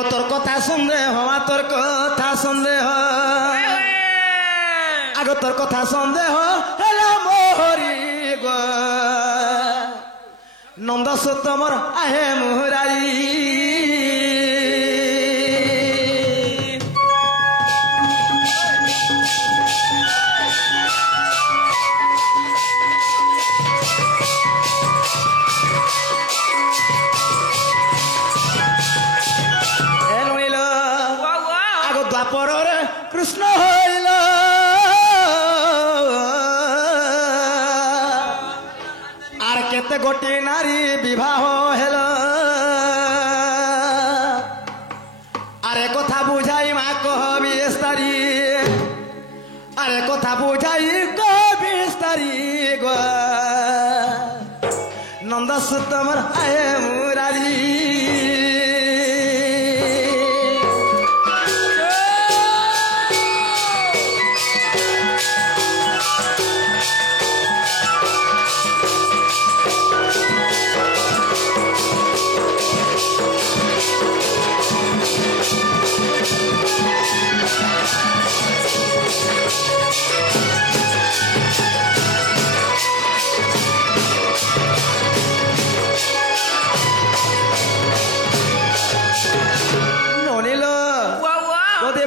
আগো তোর কথা সন্দেহ তোর কথা সন্দেহ আগো তোর কথা সন্দেহ হেলা মোহরি গো নন্দস তোমার আহে মুরারি দ্বাপরে কৃষ্ণ হইল আর কেতে গোটি নারী বিবাহ হেল আরে কথা বুঝাই মা কহ বিস্তারি আরে কথা বুঝাই কহ বিস্তারি গো নন্দস তোমার আয়ে মুরারি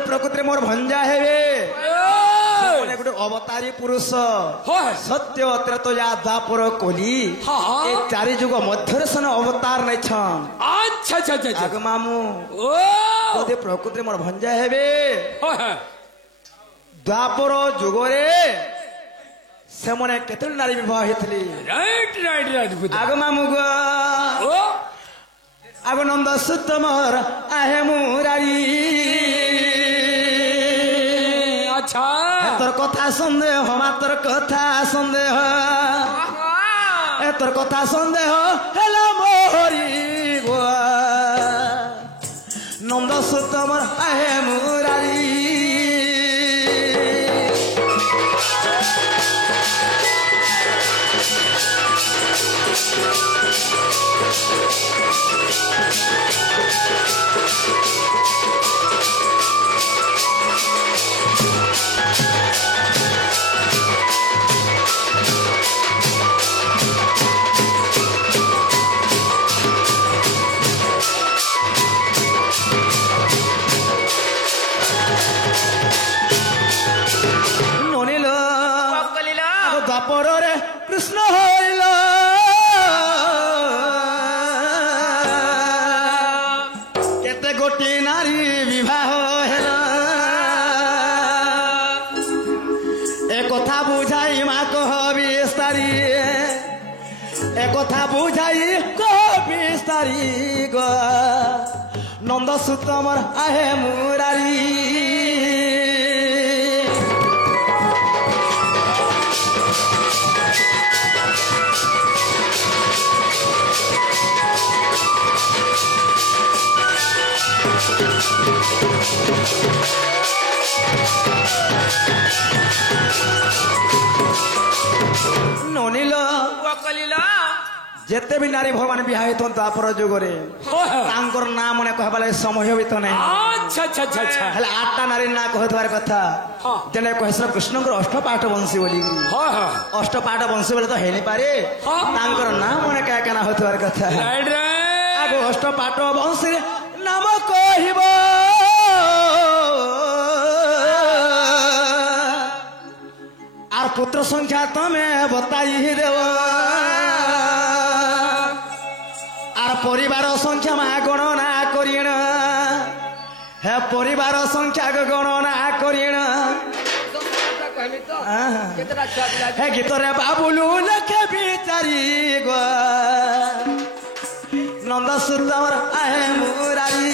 প্রকৃতিরে মোর ভঞ্জা হেবে গোটে অবতারী পুরুষ সত্য ত্রেত দ্বাপর কলি এই চারি যুগ মধ্যরে সেন অবতার নেছন আচ্ছা আচ্ছা আচ্ছা আগ মামু গোটে প্রকৃতিরে মোর ভঞ্জা হেবে দ্বাপর যুগরে সেমনে কেতে নারী বিবাহ হয়েছিলি রাইট রাইট রাইট আগ মামু গো আগ নন্দস তোমার আহে মুরারি আচ্ছা তোর কথা সন্দেহ তোর কথা সন্দেহ তোর কথা সন্দেহ হেলা মোহরি গো নন্দস তোমার আহে মুরারি দ্বাপরে কৃষ্ণ হইল কেতে গোটি নারী বিবাহ হেল এ কথা বুঝাই মা কহ বিস্তারি এ কথা বুঝাই কহ বিস্তারি গো নন্দস তোমার আহে মুরারি ননিল যেতে বি নারী ভগবান বিহা হইতন দ্বাপর যুগরে তাঙ্কর না মনে কহবা লাগে সময় হইত নাই আচ্ছা আচ্ছা আচ্ছা আচ্ছা হেলে আটটা নারী না কহবার কথা যেনে কহেছিল কৃষ্ণঙ্কর অষ্টপাঠ বংশী বলি অষ্টপাঠ বংশী বলে তো হেনি পারে তাঙ্কর না মনে কে কেনা হইতবার কথা আগে অষ্টপাঠ বংশী নাম কহিব আর পুত্র সংখ্যা তুমি বতাই দেব আর পরিবার সংখ্যা মা গণনা করিণ হে পরিবার সংখ্যা গণনা করিণ হে গীতরে বাবুলু লেখে বিচারি গো নন্দস তোমার আহে মুরারি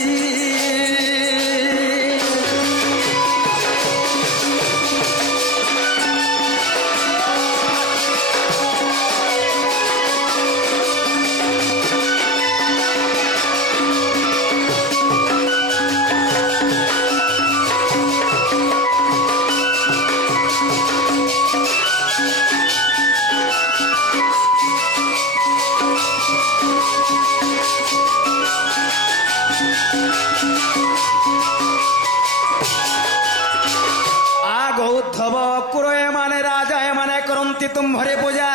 तुम्हारे पूजा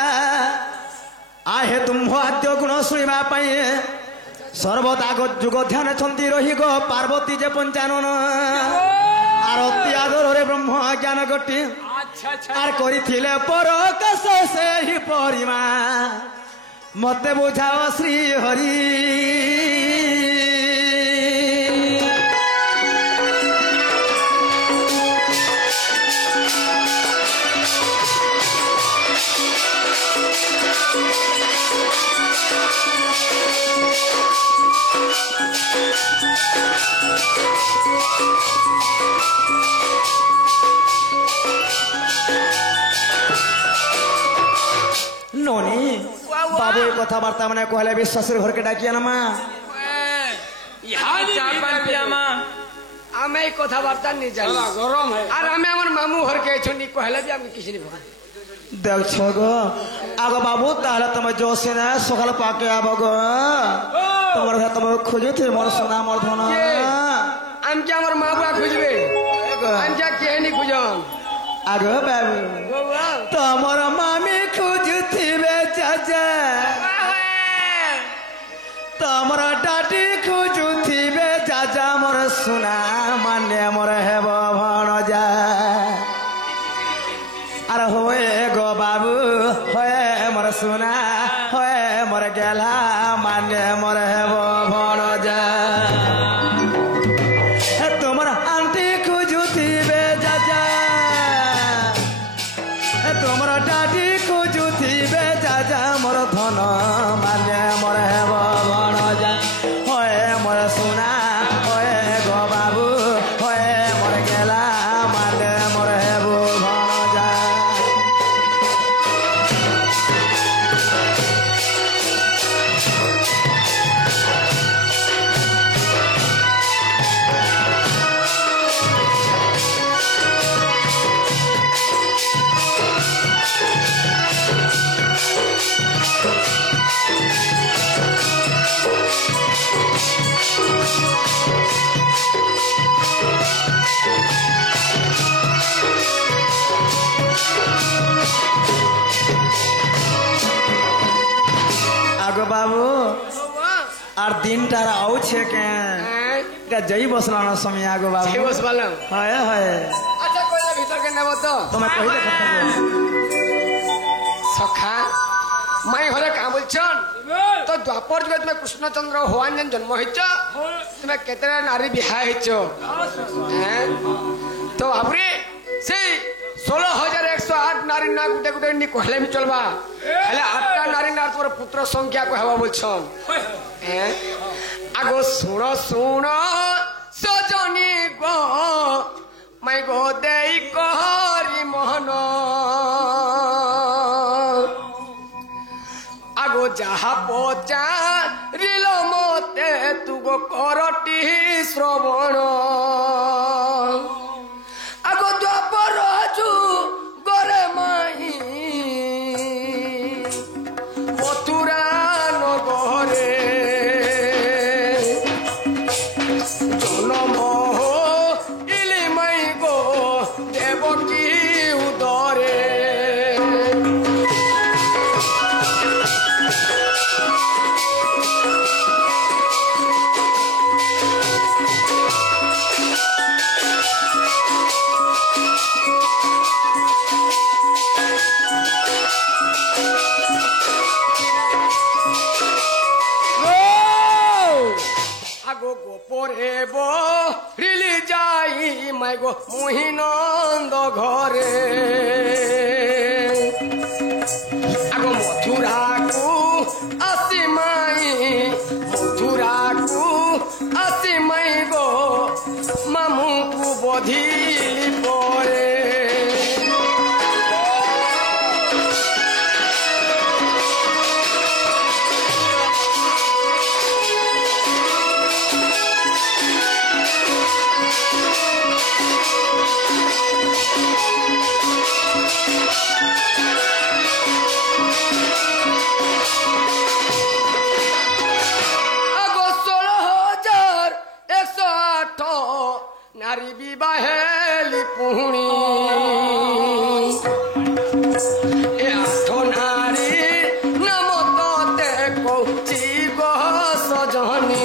आहे तुम्ह आद्य गुण शुणा सर्वदा जुग ध्यान छंदी रही गो पार्वती जे पंचानन आरती आदर रे ब्रह्म ज्ञान गति आर करिथिले परकस से ही परिमा मते बुझाओ श्री हरि नोनी बाबू कथबार्ता मैंने कहले विश्वास घर के डाकिया ना माँ आमे कथबार्ता नहीं जानी गरम है और आमे हमर मामू घर के छुनी कहले भी हम किसी नहीं देख छगो आगो बाबू ताले तुम जो से ना सकाल पाके आबो गो तमर घर तुम खोजो थे मोर सोना मोर धन हम क्या हमर माँ बाप खोजबे हम क्या के नहीं खोजम आगो बाबू तमर मामी खोजुथिबे चाचा तमर डाटी खोजुथिबे चाचा मोर सुना माने मोर हेब भणजा अरे होए गो बाबू होए मोर सुना होए मोर गेला माने मोर हेब भणजा तमर आंटी खोजुथिबे चाचा तुमर डाटी खोजुथिबे चाचा मोर धन माने मोर हेब भणजा होए मोर सुना होए गो बाबू होए मोर गेला माने मोर हेब भणजा आगो बाबू और दिन तारा आउ छे के जई बसला ना समय आगो बाबू के बस वाला हाय हाय अच्छा कोई भीतर के नेबो तो तुम्हें कहिले कथा सखा मैं घरे का बोलछन तो द्वापर जुग में कृष्णचंद्र होवान जन जन्म होइछ तुमे केतरा नारी बिहा होइछ हैं तो आपरे से 16,108 नारी ना गुटे गुटे नि कहले भी चलबा खाली 8टा नारी ना तोर पुत्र संख्या को हवा बोलछन हैं आगो सुण सजनी गो मैं गो देई कहरी मोहन आगो जहा पचा रिल मते तू गो करटी श्रवण आगो द्वापर जु गरे माई मथुरा नगरे जनम इली माई गो देवकी उदरे रिली जाई मैं गो मुहि नंद घरे आगो मथुरा को आसी माई मथुरा को आसी माई गो मामू को बधिली परे नारी विवाहेली पुणी ଜହନି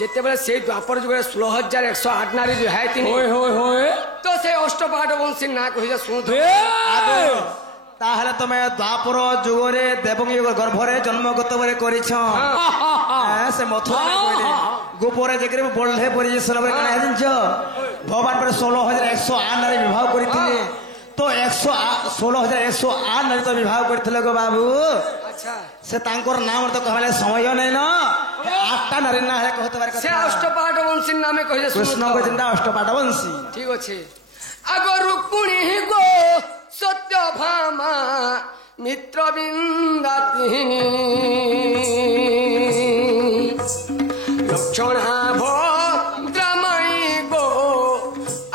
যেতেবেলে সেই দ্বাপর যুগে 16,108 নারী বিবাহ তিনি তো সেই অষ্টপাঠ বংশীর না কহিছে শুনতো তাহলে তুমি দ্বাপর যুগরে দেবঙ্গী গর্ভরে জন্মগত বলে করেছ সে মথুরা গোপরে যে বললে পরিবেশন কানা জানিছ ভগবান পরে 16,108 নারী বিবাহ করেছিলে তো 16,108 নারী তো বিবাহ করেছিল গো বাবু সে তাঙ্কর নাম তো কহলে সময় নেই না 8টা নারী না হে কহতে পারে সে অষ্টপাঠ বংশীর নামে কহিছে কৃষ্ণ কইছেন অষ্টপাঠ বংশী ঠিক আছে আগ রুক্মিণী গো সত্যভামা মিত্রবৃন্দাতিনি লক্ষণাভ দ্রামাই গো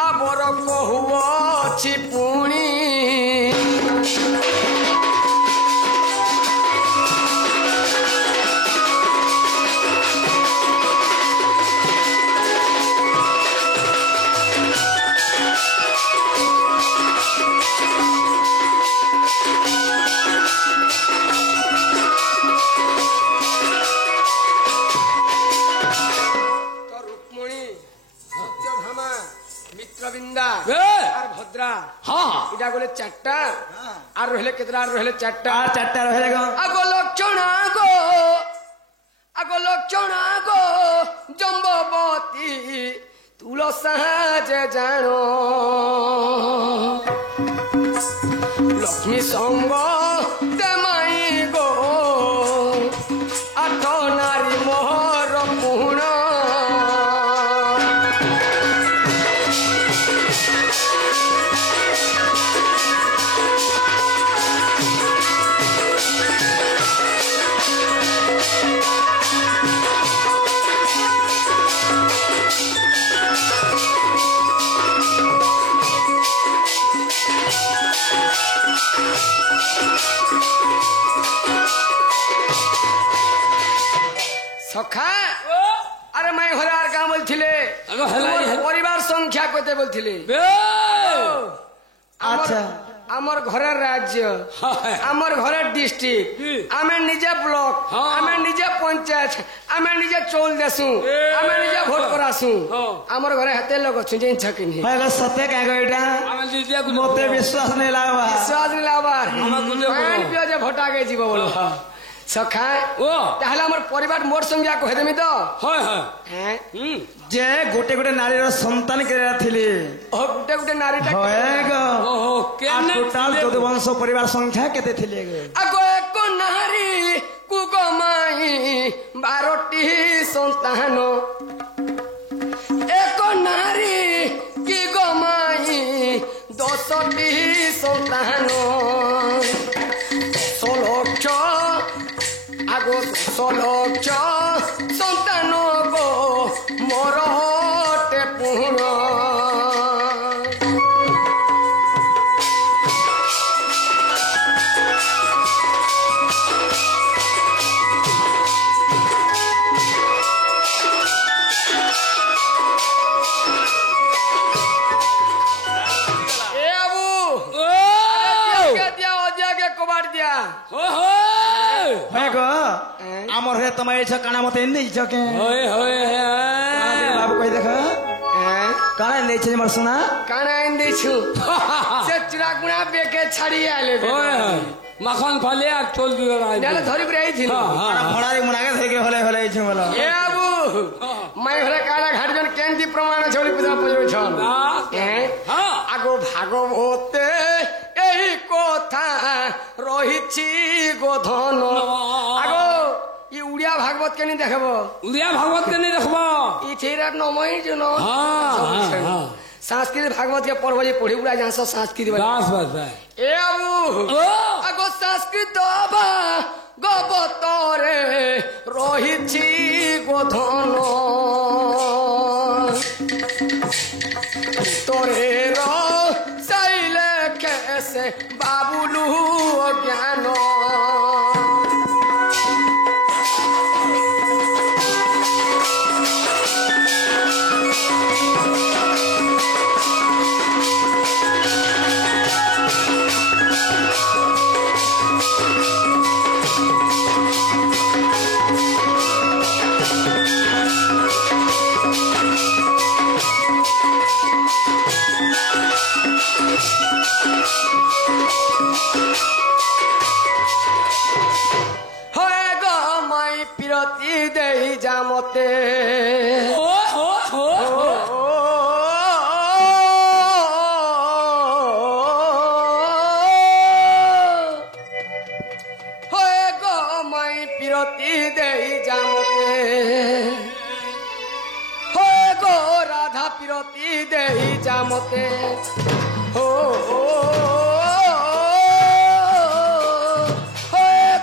আবর কহুছি পুণি আর ভদ্রা এটা বলে 4টা আর রহলে কেতরা আর রহলে 4টা রহলে আগো লক্ষণা গো জম্ববতী তুলসা যে জানো লক্ষ্মী সঙ্গ তেমাই গো 8 নারী মোহর পুণ সখা আরে মাই ঘরে আর কাম বলছিলে পরিবার সংখ্যা কত বলছিলে আচ্ছা আমার ঘরের রাজ্য আমার ঘরের ডিস্ট্রিক্ট আমি নিজে ব্লক আমি নিজে পঞ্চায়েত আমি নিজে চৌল দেসু আমি নিজে ভোট করাসু আমার ঘরে হাতে লোক অছু যে ছকিনি সত্যি কাগ এটা মতে বিশ্বাস নেই লাগবা বিশ্বাস নেই লাগবার যে ভোট আগে যাব বলো সখা তাহলে আমার পরিবার মোর সঙ্গে কহেদেমি তো যে গোটে গোটে নারীর সন্তান কেরা থিলি গোটে গোটে নারীটা টোটাল যদুবংশ পরিবার সংখ্যা কেতে থিলি আগো এক নারী কুগমাই 12টি সন্তান এক নারী কি গমাই 10টি সন্তান 16 আগো 16 সন্তান গো মোর হটে পুণ আমার হয়ে তোমার এই কানা মতো নেইছ কে বাবু কই দেখ কানা নেইছে মোর সোনা কানা এনেছু সে চিরাগুনা বেকে ছাড়ি আইলে মাখন ফলে আর চল দিও না ধরি করে আইছিল ভড়ারে মনাগে ধরে হলে হলে আইছ বলো এ বাবু মাই ঘরে কানা ঘাটজন কেন্দি প্রমাণ ছড়ি পূজা পজো ছন আগো ভাগবতে এই কথা রহিছি গোধন আগো ই উড়িয়া ভাগবত কেনি দেখব উড়িয়া ভাগবত কেনি দেখব ই থেরা নমই জন संस्कृत भागवत के पढ़ब जे पढ़ी बुढ़ा जहाँ संस्कृत बस बस ए बाबू आगो संस्कृत गबतरे रहिछि गोधन तोरे रैले कैसे बाबुलू ज्ञान जामते गो मई पिरती दे जामते हो गो राधा पिरती दे जामते हो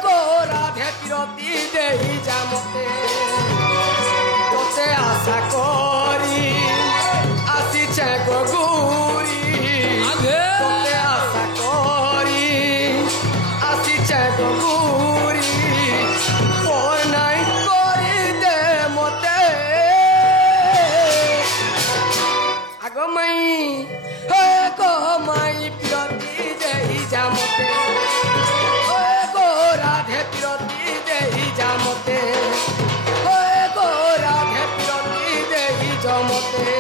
गो राधे पिरती दे जामते आशा करी आसीছে গগুরি তোতে আশা করি আসিছে গগুরি ওর নাই করি দে মতে আগমাই হে গো মাই পিরতি দেই জামতে হে গো রাধে পিরতি দেই জামতে जमते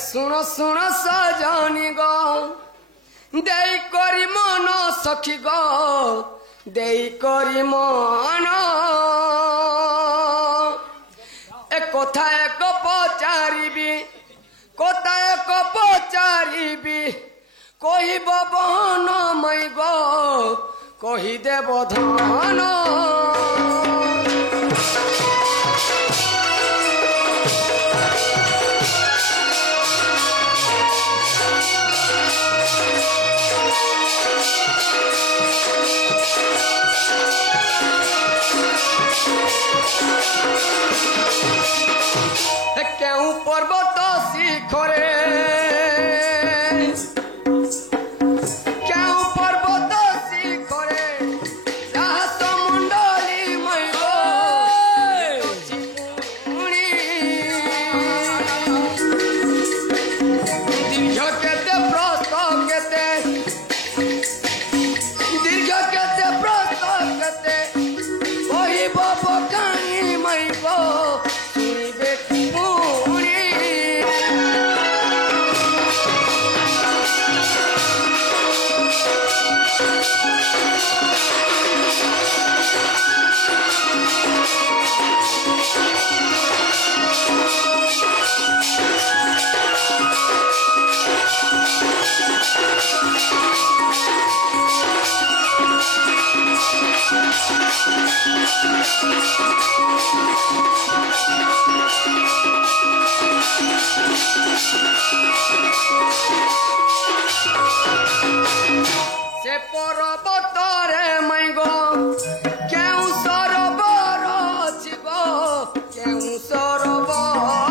सुनो सुनो सजनी गो देई करी मन सखी गो देई करी मन ए कथा एक पचारिबी कथा एक पचारिबी कहिब बहन मई गो कहि देव धन क्यों पर्वत शिखरे क्यों पर्वत शिखरे मुंडली मैगो दीर्घ केते प्रस्थ केते दीर्घ केते प्रस्थ केते कहिब पकानी मैगो से पर्वतरे मैगो क्यों सरोवर अछि गो क्यों सरोवर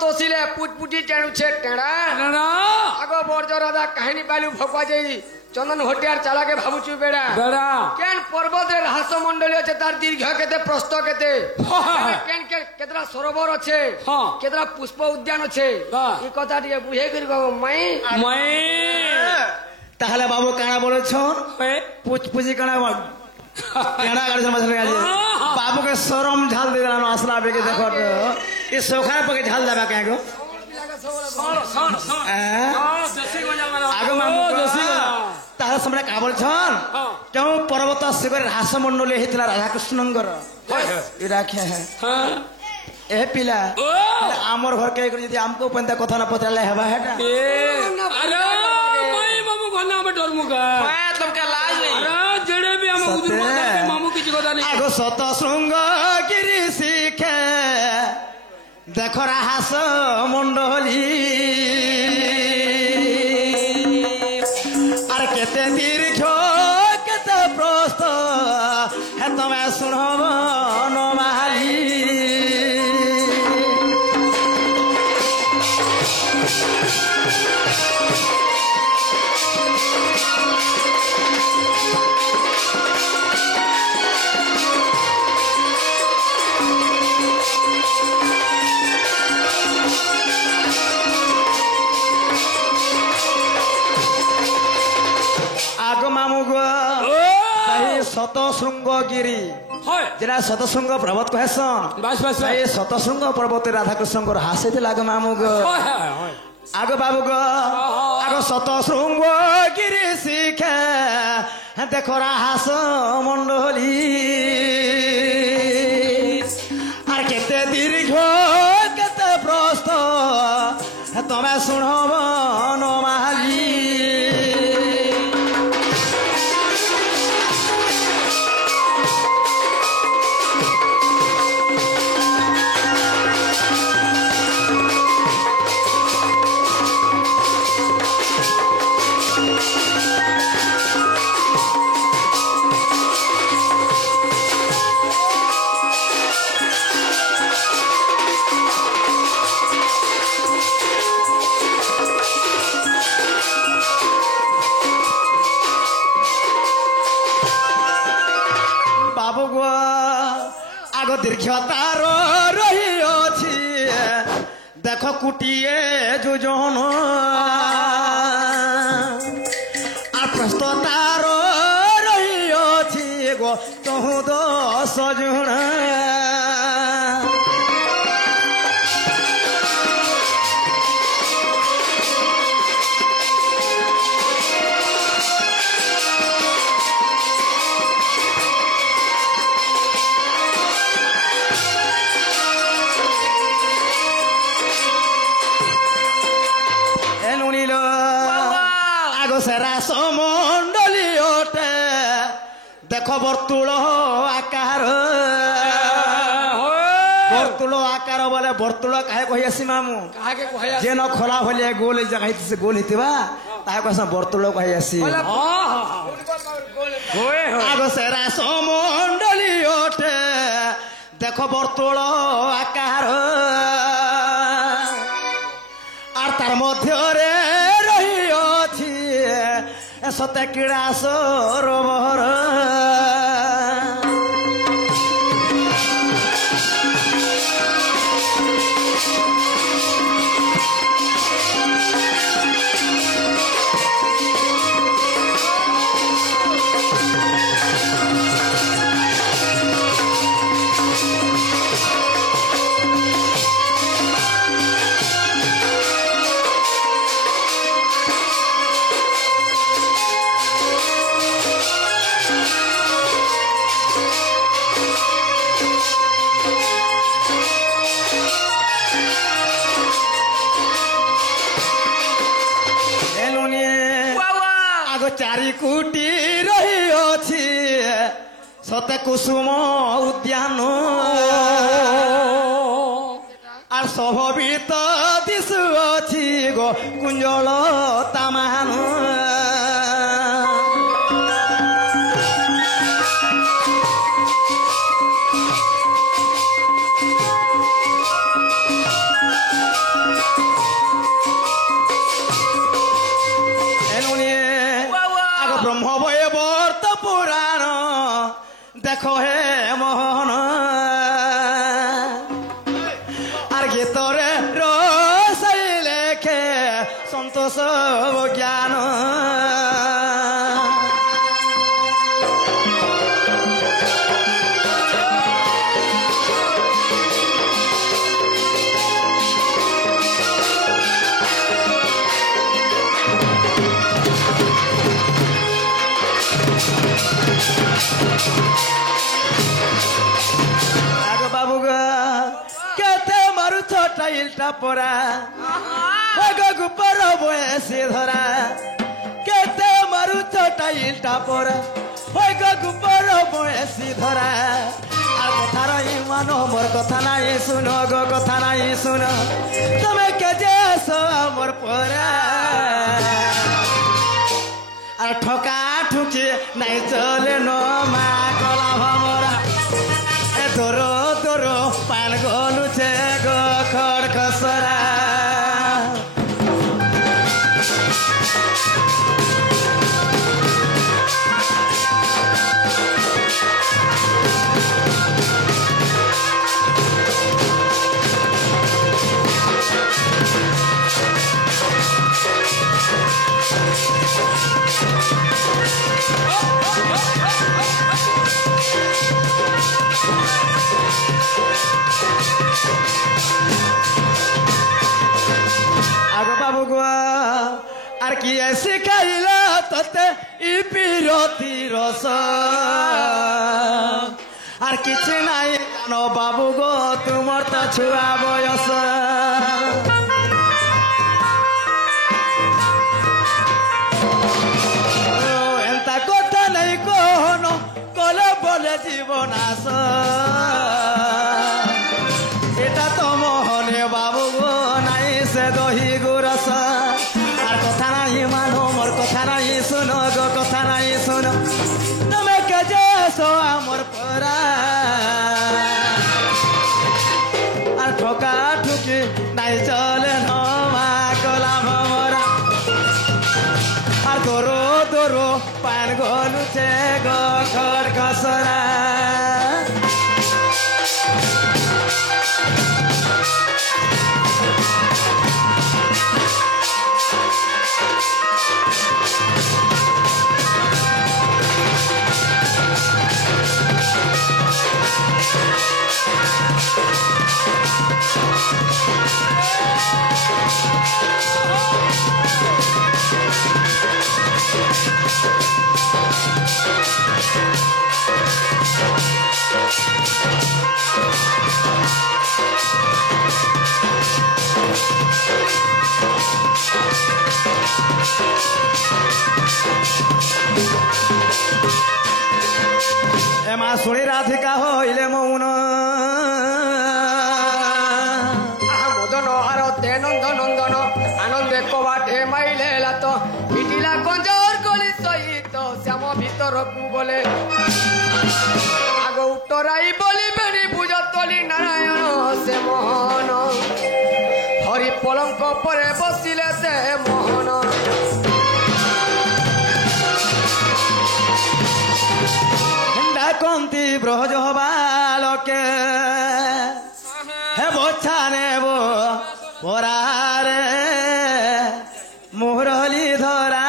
तोसिले पुटपुटी टेणुछे टेणा आगो बर्जर राजा काहिनी पालू भकुआ जाई चंदन होटियार चला के भाबुचु बेड़ा बेड़ा केन पर्वत रे रास मंडली अछि तार दीर्घ केते प्रस्थ केते केन केतरा सरोवर अछि केतरा पुष्प उद्यान अछि ई कथा टिके बुझे करी गो मई ताहले बाबू काना बोले छन पुछपुजी काना केना गाड़ी मसले आज बाबू के शरम झाल दे देला असला बे के देखो ई सोखा पे झाल देबा के गो आगो मामू ताहले समरे का बोल छन क्यों पर्वत शिखर रास मंडली हेतला राधा कृष्णंगर ई राखे है ए पिला आमर घर के यदि हमको पंता कथा ना पतला हेबा हेटा अरे मई मामू घना में डर मुका मैं तुमके लाज नहीं अरे जड़े भी हम उधर मामू की कथा नहीं आगो सत श्रृंग गिरी शिखे देखो रास मंडली আর কেতে দীর্ঘ কেতে প্রস্থ হে তুমি শুনব নমালি शतशृंगगिरी जेना शतशृंग पर्वत कहसन बस बस ए शतशृंग पर्वत राधा कृष्ण हासे लाग मामू गो आगो बाबू गो आगो शतशृंगगिरी शिखे देखो रास मंडली আর কেতে দীর্ঘ কেতে প্রস্থ তুমি শুনব নমালি দীর্ঘতার রহিଅছি দেখ কুটিয়ে যোজন আর প্রস্ততার রহিଅছি গো 14 জন রাস মন্ডলী ওঠে দেখ বর্তুল আকার বর্তুল আকার বলে বর্তুল কাহে কহি আসি মামু যেন খোলা হলে গোল জায়গা হইতেছে গোল হইতিবা তাহে কস বর্তুল কহি আসি আগো সে রাস মন্ডলী ওঠে দেখ বর্তুল আকার আর তার মধ্যে সতে ক্রীড়া সরোবর চারি কোটি রহিଅছি সতে কুসুম উদ্যান আর স্বভাবিত দিশুଅছি গো কুঞ্জল তামান सब ज्ञान টাইলটা পরা গুপর বয়সে ধরা কেতে মারুছ টাইলটা পরা গুপর বয়সে ধরা আর কথা নাই মানো মোর কথা নাই শুনো গো কথা নাই শুনো তুমি কে যে মোর পরা আর ঠকা ঠুকি নাই চলে ন মা কলা ভমরা তোর তোর পান গলুছে গো খড় খসরা আর কি শিখাইলা তোতে ই বিরতি রস আর কিছু নাই জানো বাবু গো তোমার তো ছুয়া বয়স এন্তা কথা নাই কোন কলে বলে জীবন আস এটা তো মোহনে বাবু গো নাই সে দহি গুরস কথা নাই মানো মোর কথা নাই শুনো গো কথা নাই শুনো তুমি কে যে আমার পরা আর ঠকা ঠুকি নাই চলে নমা কলা ভমরা আর দোরো দোরো পান গলুছে গো খড় খসরা মা শুনি রাধিকা হইলে মৌন মদন আরতে নন্দ নন্দন আনন্দে কবাটে মাইলে লাত পিটিলা গঞ্জর গলি সহিত শ্যাম ভিতরকু বলে আগ উত্তরাই বলি বেড়ি বুঝতলি নারায়ণ সে মোহন হরি পলঙ্ক পরে বসিলে সে মোহন কন্তি ব্রজ বালকে হে বোঝা নেব পরারে মুরলি ধরা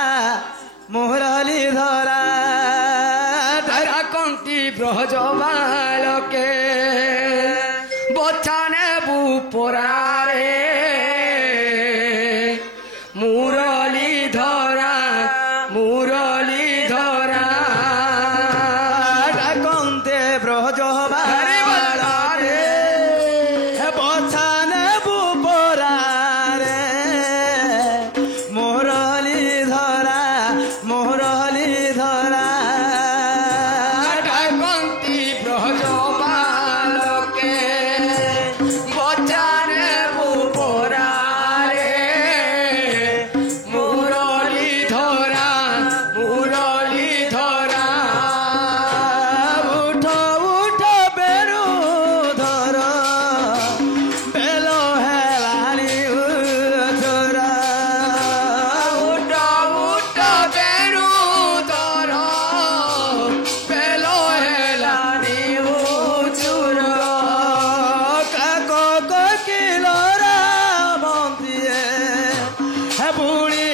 কন্তি ব্রজ বালকে বোঝা নেব পরারে মুরলি ধরা ব্রজ বারে বছা নেবু পরারে মুরলি ধরা কন্তি ব্রজ বালকে বছা নেবু পরারে মুরলি ধরা বুড়ি